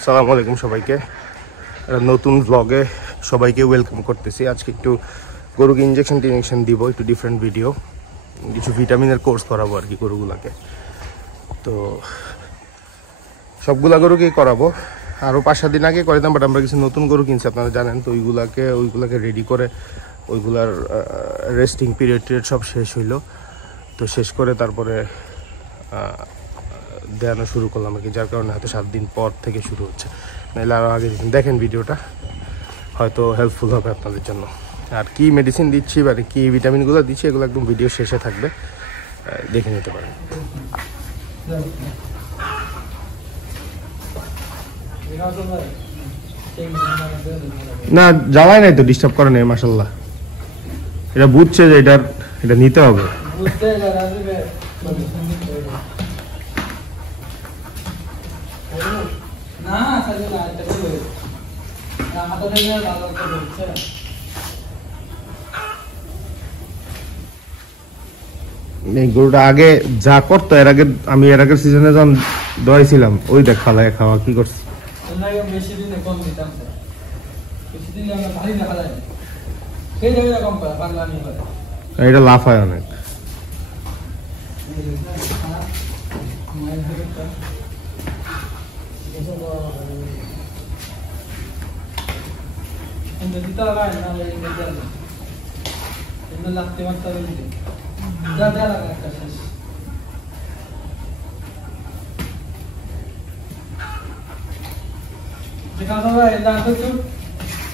আসসালামু আলাইকুম সবাইকে, একটা নতুন ব্লগে সবাইকে ওয়েলকাম করতেছি। আজকে একটু গরুকে ইঞ্জেকশন দিব, একটু ডিফারেন্ট ভিডিও, কিছু ভিটামিনের কোর্স করাবো আর কি গরুগুলাকে। তো সবগুলা গরুকেই করাবো, আরও 5-7 দিন আগে করাতাম, বাট আমরা কিছু নতুন গরু কিনছি আপনারা জানেন। তো ওইগুলাকে রেডি করে ওইগুলার রেস্টিং পিরিয়ড সব শেষ হইলো। তো শেষ করে তারপরে দেওয়ানো শুরু করলাম আর কি, যার কারণে হয়তো 7 দিন পর থেকে শুরু হচ্ছে, নাহলে আরও আগে দেখেন ভিডিওটা, হয়তো হেল্পফুল হবে আপনাদের জন্য। আর কি মেডিসিন দিচ্ছি বা কী ভিটামিনগুলো দিচ্ছি এগুলো একদম ভিডিও শেষে থাকবে, দেখে নিতে পারেন। না জ্বালায় নাই তো, ডিস্টার্ব করে নাই, মাশাল্লাহ। এটা বুঝছে যে এটা নিতে হবে। গরুটা আগে যা করতো আমি এর আগের সিজনে যখন দোয়াইছিলাম, ওই দেখ খালায় খাওয়া কি করছে। এটা লাফায় অনেক।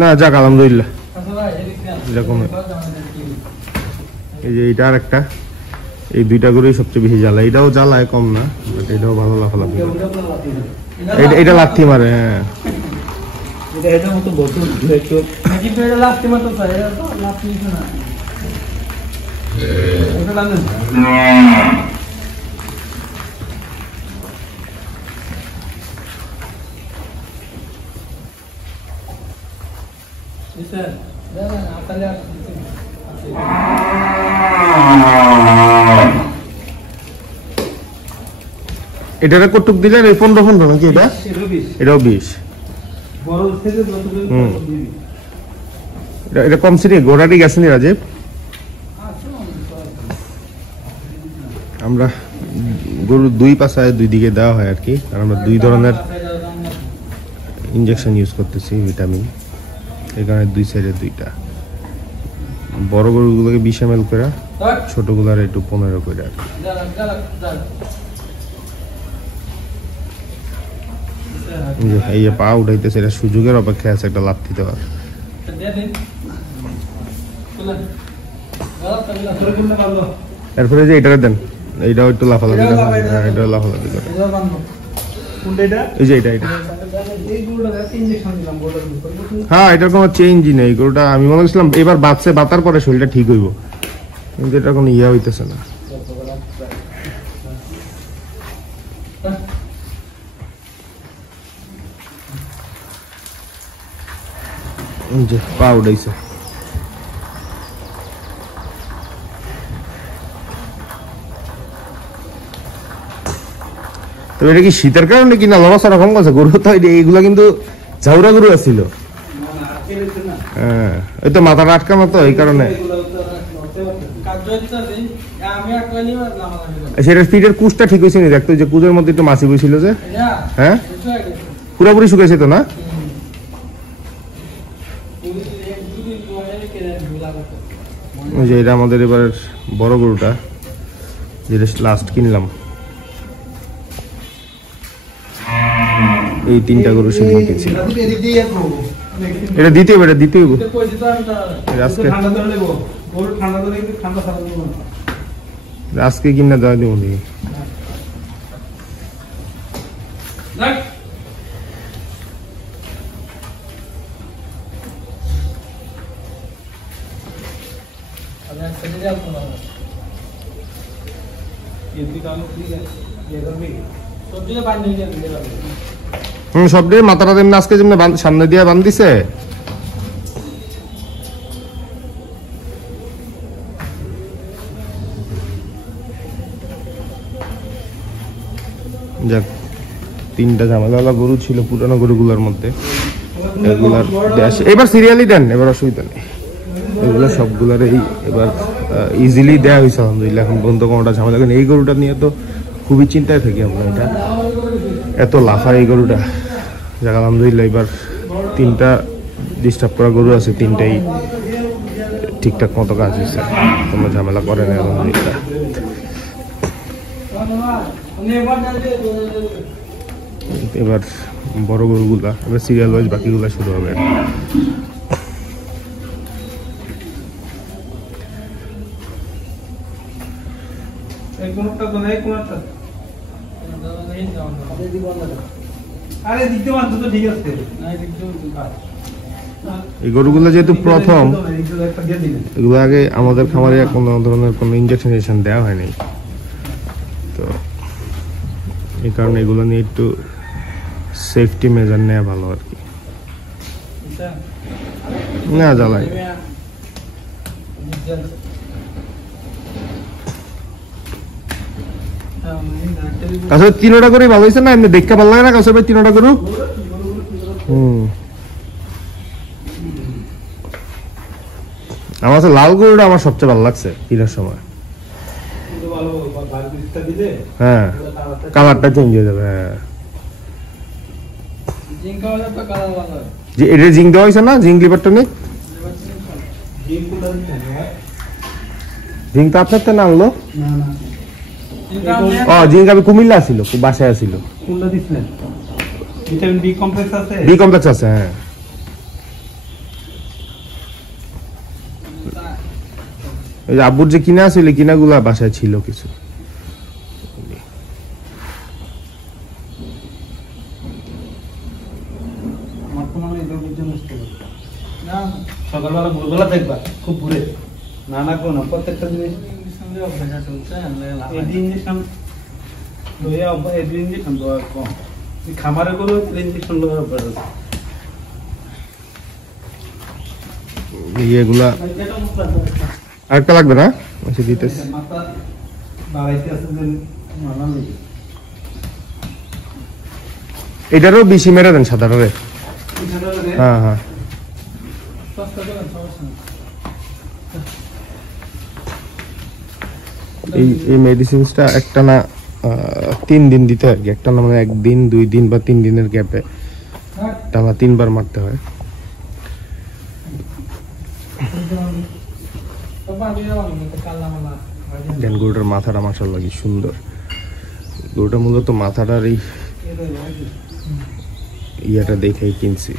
না যাক আলহামদুলিল্লাহ, এরকম। এই যে এটা আর একটা, এই দুইটা গরুই সবচেয়ে বেশি জ্বালা। এটাও জ্বালায় কম না, বাট এটাও ভালো লাফালাফি। এটা লাথি মারে, হ্যাঁ। এটারে কটুক দিলেন 15 নাকি? এটাও 20। এটা কমছে রে, গোড়াটি গেছে নি রাজীব। আমরা গরুর 2 পাশায় 2 দিকে দেওয়া হয় আর কি, কারণ আমরা 2 ধরনের ইঞ্জেকশন ইউজ করতেছি ভিটামিন, এই কারণে 2 সাইডে 2টা। বড় গরুগুলোকে 20 ml করে, ছোটগুলোর একটু 15 করে আর কি। এই যে পা উঠাইতেছে, এটা সুযোগের অপেক্ষায় আছে একটা লাফ দিতে পারে। এরপরে যে এটাকে দেন, এইটাও একটু লাফালাফি করে, এটাও লাফালাফি করে। এই যে এটা হ্যাঁ, এটার কোনো চেঞ্জই নেই। গরুটা আমি মনে করছিলাম এবার বাতার পরে শরীরটা ঠিক হইব, কিন্তু এটা কোনো ইয়া হইতেছে না। যে পা উঠাইছে, তো এটা কি শীতের কারণে কিনা লবস রকম করছে গরু? তো এইগুলা কিন্তু ঝাউরা গরু আছিল, হ্যাঁ, ওই তো মাথাটা আটকানো, তো এই কারণে। সেটার পিঠের কুচটা ঠিক হয়েছে নি? দেখতো যে কুচের মধ্যে একটু মাছি বইছিল যে, হ্যাঁ পুরোপুরি শুকাইছে তো না? ওই যে এটা আমাদের এবার বড় গরুটা, যেটা লাস্ট কিনলাম, এই 3টা গরু সেদিন কিনছি। এটা দিতে হবে, আজকে কিনা দেওয়া দিব নাকি? সব দিয়ে মাথাটা তেমনি আজকে যেমনি সামনে দিয়ে বান্ধ দিছে। যাক 3টা ঝামেলাওয়ালা গরু ছিল পুরানো গরুগুলোর মধ্যে, এগুলার এবার সিরিয়ালি দেন, এবার অসুবিধা নেই। এগুলো সবগুলার এবার ইজিলি দেওয়া হয়েছে আলহামদুলিল্লাহ, এখন পর্যন্ত কোনোটা ঝামেলা। কিন্তু এই গরুটা নিয়ে তো খুবই চিন্তায় থাকি আমরা, এটা এত লাফার এই গরুটা। যাক আলহামদুলিল্লাহ এবার 3টা ডিস্টার্ব করা গরু আছে, 3টাই ঠিকঠাক মতো কাজ হয়েছে, কোনো ঝামেলা করে না আলহামদুলিল্লাহ। এবার বড় গরুগুলা, এবার সিরিয়াল ওয়াইজ বাকিগুলা শুরু হবে। এই গরুগুলো যেহেতু প্রথম, এগুলো আগে আমাদের খামারে কোনো ধরনের কোনো ইনজেকশন দেওয়া হয়নি, তো এই কারণে এগুলো নিয়ে একটু সেফটি মেজার নেওয়া ভালো আর কি। না জ্বালাই কাছে 3টা করে ভালো হয়েছে না, এমনি দেখতে ভালো লাগে না কাছে ভাই 3টা গরু। আমার লাল গরুটা আমার সবচেয়ে ভালো লাগছে কেনার সময়। হ্যাঁ কালারটা চেঞ্জ হয়ে যাবে। হ্যাঁ এটা জিঙ্ক দেওয়া হয়েছে না, জিঙ্ক লিভারটা নেই, জিঙ্ক তো আপনার তো না আনলো। জিঙ্ক আমি কুমিল্লা ছিল, বাসায় ছিল। বি কমপ্লেক্স আছে। হ্যাঁ আব্বুর যে কিনা ছিল, কিনাগুলা বাসায় ছিল কিছু। সকালবেলা ভোরবেলা দেখবা খুব ঘুরে নানা কোন প্রত্যেকটা জিনিস খামারে করে ইঞ্জেকশন ইয়েগুলা আরেকটা লাগবে না, আচ্ছা দিতেছি। এটারও বেশি মেরে দেন সাদারে। হ্যাঁ হ্যাঁ এই মেডিসিনসটা একটা না 3 দিন দিতে হয়, একটা না মানে 1 দিন 2 দিন বা 3 দিনের গ্যাপে টানা 3 বার মারতে হয়। গরুটার মাথাটা মাশাআল্লাহ কি সুন্দর। গরুটা মূলত মাথাটার এই ইয়াটা দেখেই কিনছি,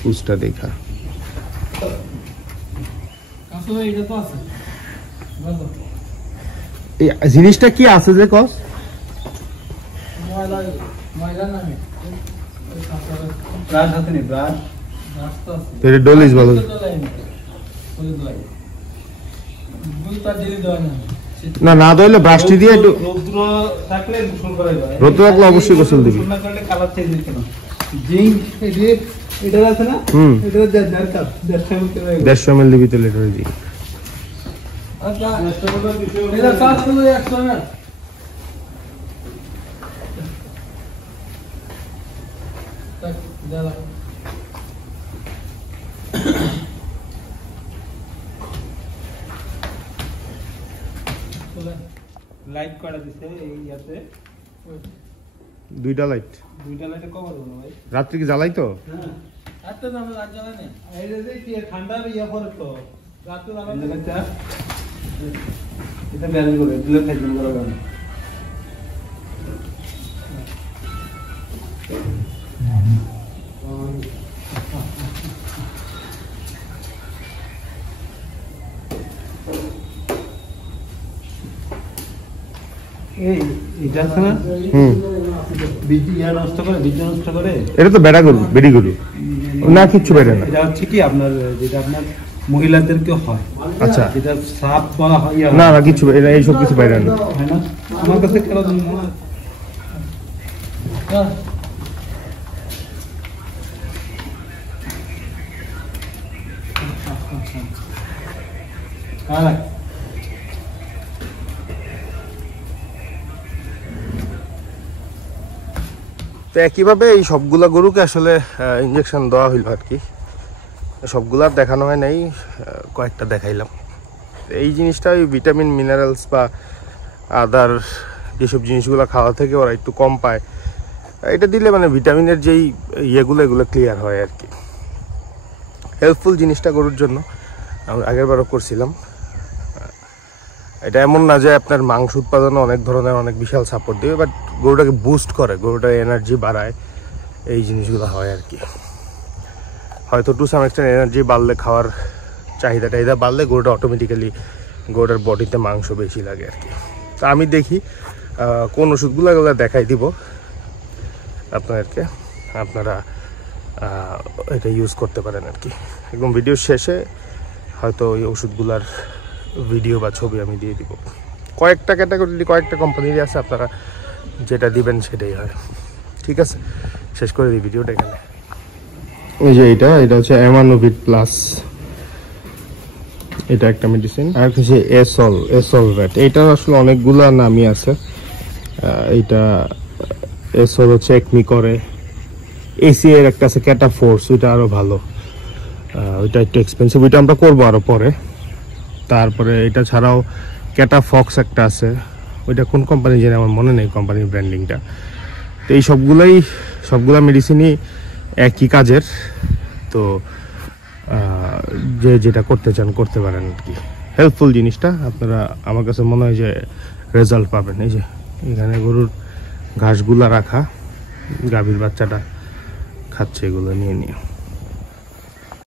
পুষটা দেখা। এই জিনিসটা কি আছে যে কস ডলিস বলো না, না দইলে ব্রাশটি দিয়ে একটু রোদ্র থাকলে অবশ্যই গোসল দিবি। এটা আছে না, এটা 150 ml দিবি তেল এটা দিবি। আচ্ছা এটা কাজ হলো 100 ml। তাক দাও লাইট করা দিছে এই ইয়াতে, 2টা লাইট। 2টা লাইটে কভার হলো ভাই। রাত্রি কি জ্বালাই তো? হ্যাঁ রাতে না রাত জ্বালাই না, এই যে কি ঠান্ডার ইয়া পড়ে তো রাতে জ্বালাই না। এটা ব্যালেন্স করে দিলে খাইতে পারবে না। এটা তো বেড়া গরু, বেড়ি গরু না, কিচ্ছু বেড়ে না। এটা হচ্ছে কি আপনার যেটা আপনার মহিলাদেরকে হয়। আচ্ছা যেটা সাপ বা না না কিছু এইসব কিছু বাইরে না। আমার কাছে কেন তো একইভাবে এই সবগুলা গরুকে আসলে ইঞ্জেকশন দেওয়া হইলো আর কি, সবগুলার দেখানো হয় নাই, কয়েকটা দেখাইলাম। এই জিনিসটা ওই ভিটামিন মিনারেলস বা আদার যেসব জিনিসগুলো খাওয়া থেকে ওরা একটু কম পায়, এটা দিলে মানে ভিটামিনের যেই এগুলো ক্লিয়ার হয় আর কি। হেল্পফুল জিনিসটা গরুর জন্য, আমি আগের বারও করছিলাম। এটা এমন না যে আপনার মাংস উৎপাদনে অনেক ধরনের অনেক বিশাল সাপোর্ট দেবে, বাট গরুটাকে বুস্ট করে, গরুটার এনার্জি বাড়ায়, এই জিনিসগুলো হয় আর কি। হয়তো টু সাম এক্সটেন্ট এনার্জি বাড়লে, খাওয়ার চাহিদা বাড়লে গরুটা অটোমেটিক্যালি গরুটার বডিতে মাংস বেশি লাগে আর কি। তা আমি দেখি কোন ওষুধগুলো দেখাই দিব আপনাদেরকে, আপনারা এটা ইউজ করতে পারেন আর কি। একদম ভিডিও শেষে হয়তো ওই ওষুধগুলার ভিডিও বা ছবি আমি দিয়ে দিব। কয়েকটা ক্যাটাগরি, কয়েকটা কোম্পানিরই আছে, আপনারা যেটা দিবেন সেটাই হয়। ঠিক আছে, শেষ করে দিই ভিডিওটা এখানে। এই যে এটা হচ্ছে অ্যামানোভিট প্লাস, এটা একটা মেডিসিন। আর কিছু এসলভেট, এটার আসলে অনেকগুলা নামই আছে। এইটা এসল হচ্ছে একমি করে, এসি এর একটা আছে ক্যাটাফোর্স, ওইটা আরো ভালো, ওইটা একটু এক্সপেন্সিভ, ওইটা আমরা করবো আরো পরে। তারপরে এটা ছাড়াও ক্যাটাফক্স একটা আছে, ওইটা কোন কোম্পানি জানি আমার মনে নেই কোম্পানির ব্র্যান্ডিংটা। তো এই সবগুলা মেডিসিনই একই কাজের, তো যে যেটা করতে চান করতে পারেন আর কি। হেল্পফুল জিনিসটা, আপনারা আমার কাছে মনে হয় যে রেজাল্ট পাবেন। এই যে এখানে গরুর ঘাসগুলা রাখা, গাভীর বাচ্চাটা খাচ্ছে, এগুলো নিয়ে নিয়ে।